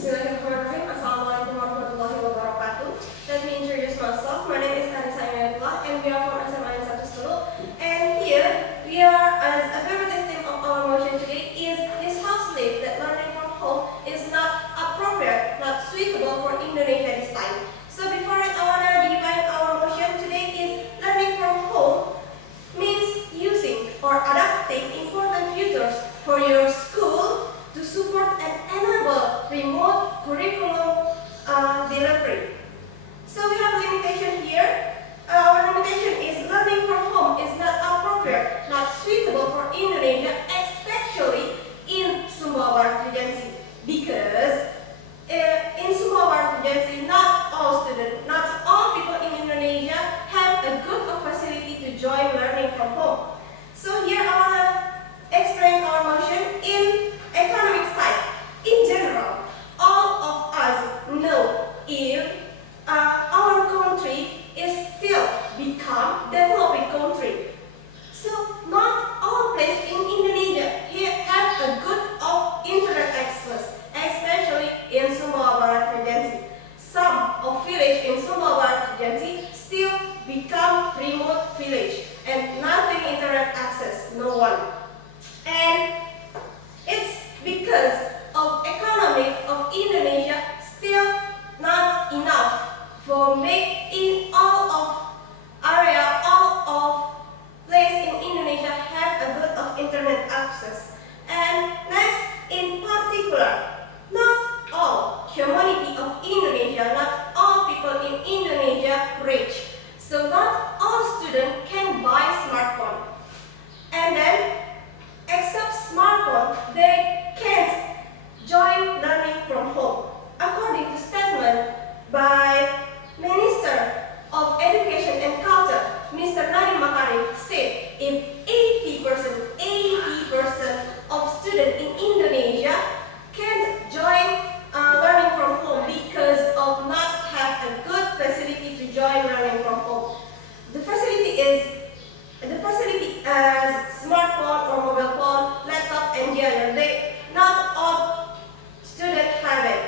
Bismillahirrahmanirrahim. Assalamualaikum warahmatullahi wabarakatuh. Let me introduce myself. My name is TARISA and we are from Sman Seteluk. And here we are as affirmative theme of our motion today is this house belief that learning from home is not appropriate, not suitable for Indonesia this time. So before it, I want to define our motion today is learning from home means using or adapting important features for your school to support and enable remote curriculum delivery. So we have limitation here. Our limitation is learning from home is not appropriate, not suitable for Indonesia, especially in Sumbawa Regency. Because in Sumbawa Regency, not all students, not all people in Indonesia have a good facility to join learning from home. So here I want to explain our motion in economic side. In general, all of us know if our country is still become developing country. So not all places in Indonesia here have a good of internet access, especially in Sumbawa Barat Regency. Some of village in Sumbawa Barat Regency still become remote village and nothing internet access, no one. And it's because of economy of Indonesia still not enough for make in all of area, all of place in Indonesia have a good of internet access. And next, in particular, not all community of Indonesia, not all people in Indonesia rich. So not all students can buy smartphone. And then, except smartphone, they can't join learning from home. According to statement by Minister of Education and Culture, Mr. Nadiem Makarim said if 80% of students in Indonesia can't join learning from home because of not have a good facility to join learning from home. The facility as smartphone or mobile phone, laptop, and the other. Not all students have it.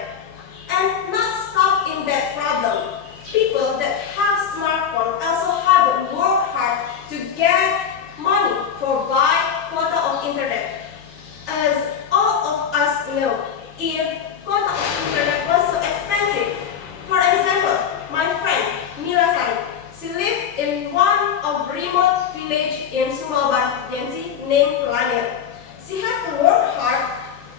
And not stop in that problem. People that have smartphone also have to work hard to get money for buy quota of internet. As all of us know, if quota of internet was so expensive, for example, my friend Mila Sari, she lived in one of remote village in Sumbawa Regency named MAULANA. She had to work hard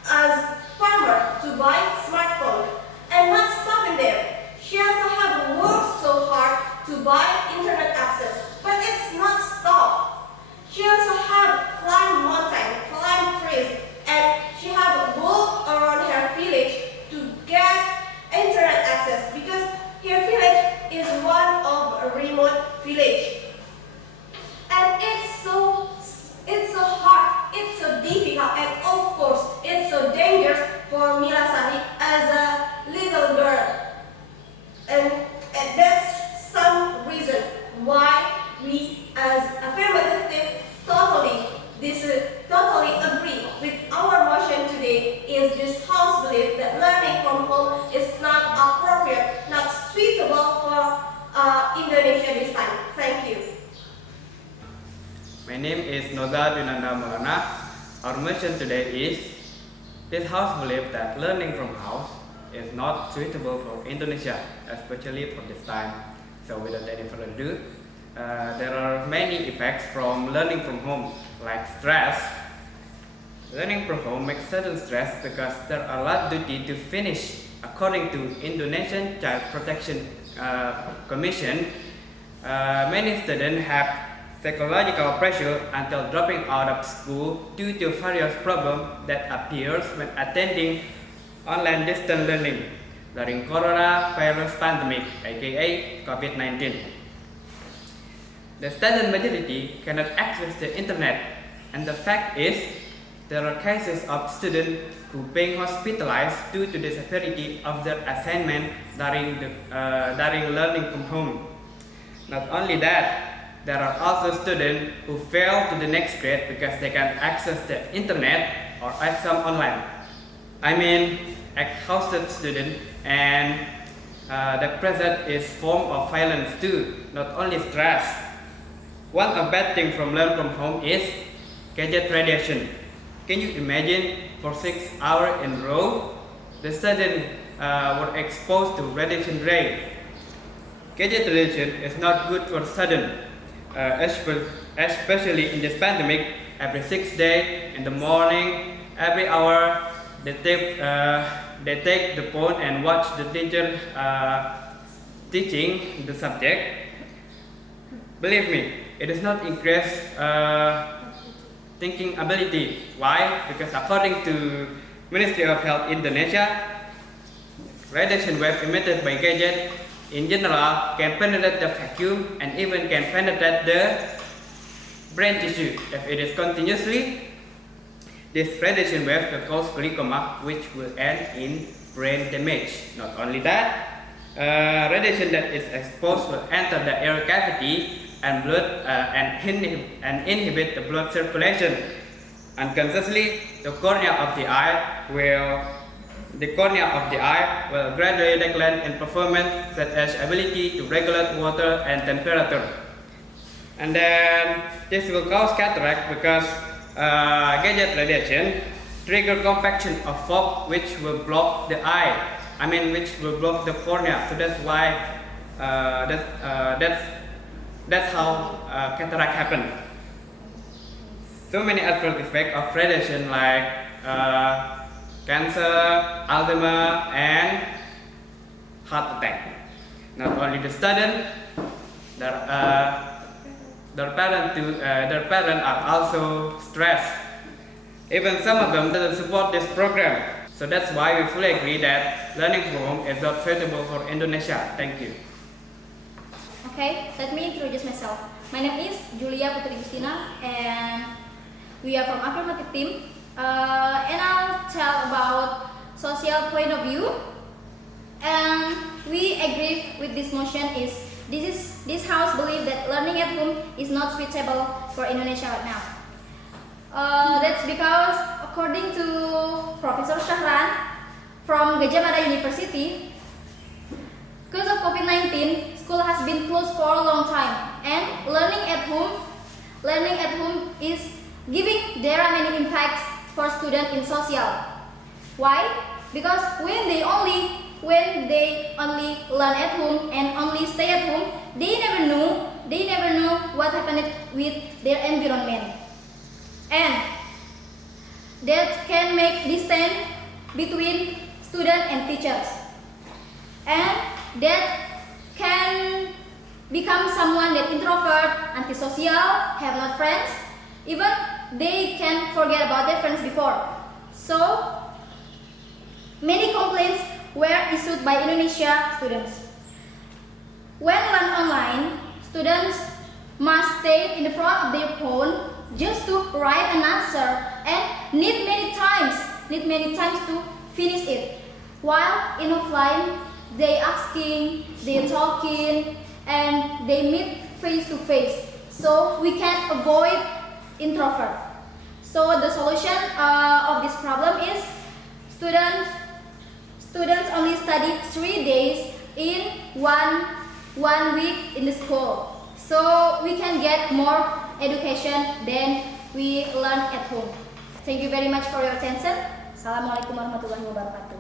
as farmer to buy smartphone and not stopping there. She also had to work so hard to buy internet access, but it's not stop. She also had to climb mountain, climb trees, and she had to walk around her village to get internet access because her village is one of a remote village. And it's so hard, it's so difficult, and of course, it's so dangerous for Mila Sari as a little girl. And that's some reason why we as affirmative team totally agree with our motion today is this house belief that learning from home is not appropriate, not suitable for Indonesia this time. Thank you. My name is NOZA DWINANDA MAULANA. Our mission today is this house belief that learning from house is not suitable for Indonesia, especially for this time. So without any further ado, there are many effects from learning from home, like stress. Learning from home makes certain stress because there are a lot of duty to finish. According to Indonesian Child Protection Commission, many students have psychological pressure until dropping out of school due to various problems that appears when attending online distance learning during coronavirus pandemic, aka COVID-19. The student majority cannot access the internet, and the fact is there are cases of students who being hospitalized due to the severity of their assignment during learning from home. Not only that, there are also students who fail to the next grade because they can't access the internet or exam online. I mean exhausted student, and the present is form of violence too, not only stress. One of bad thing from learn from home is gadget radiation. Can you imagine for 6 hours in a row, the students were exposed to radiation ray. Gadget radiation is not good for students, especially in this pandemic. Every 6 days in the morning, every hour, they take the phone and watch the teacher teaching the subject. Believe me, it does not increase thinking ability. Why? Because according to Ministry of Health Indonesia, radiation wave emitted by gadget in general can penetrate the vacuum and even can penetrate the brain tissue. If it is continuously, this radiation wave will cause glaucoma, which will end in brain damage. Not only that, radiation that is exposed will enter the air cavity and blood and inhibit the blood circulation. Unconsciously, the cornea of the eye will gradually decline in performance, such as ability to regulate water and temperature. And then this will cause cataract because gadget radiation trigger compaction of fog, which will block the eye. Which will block the cornea. So that's why that's how cataract happen. So many adverse effects of radiation like cancer, Alzheimer, and heart attack. Not only the student, their parents are also stressed. Even some of them doesn't support this program. So that's why we fully agree that learning from home is not suitable for Indonesia. Thank you. Okay, let me introduce myself. My name is PUTRI GUSTINA, and we are from Affirmative team. And I'll tell about social point of view. And we agree with this motion is this house believe that learning at home is not suitable for Indonesia right now. That's because according to Professor Shahran from Gajah Mada University, because of COVID-19, school has been closed for a long time, and learning at home is giving there are many impacts for students in social. Why? Because when they only learn at home and only stay at home, they never know what happened with their environment, and that can make distance between student and teachers, and that can become someone that introvert, antisocial, have no friends, even they can forget about their friends before. So many complaints were issued by Indonesia students. When learn online, students must stay in the front of their phone just to write an answer and need many times to finish it. While in offline, they asking, they talking, and they meet face to face. So we can avoid introvert. So the solution of this problem is students only study 3 days in one week in the school. So we can get more education than we learn at home. Thank you very much for your attention. Assalamualaikum warahmatullahi wabarakatuh.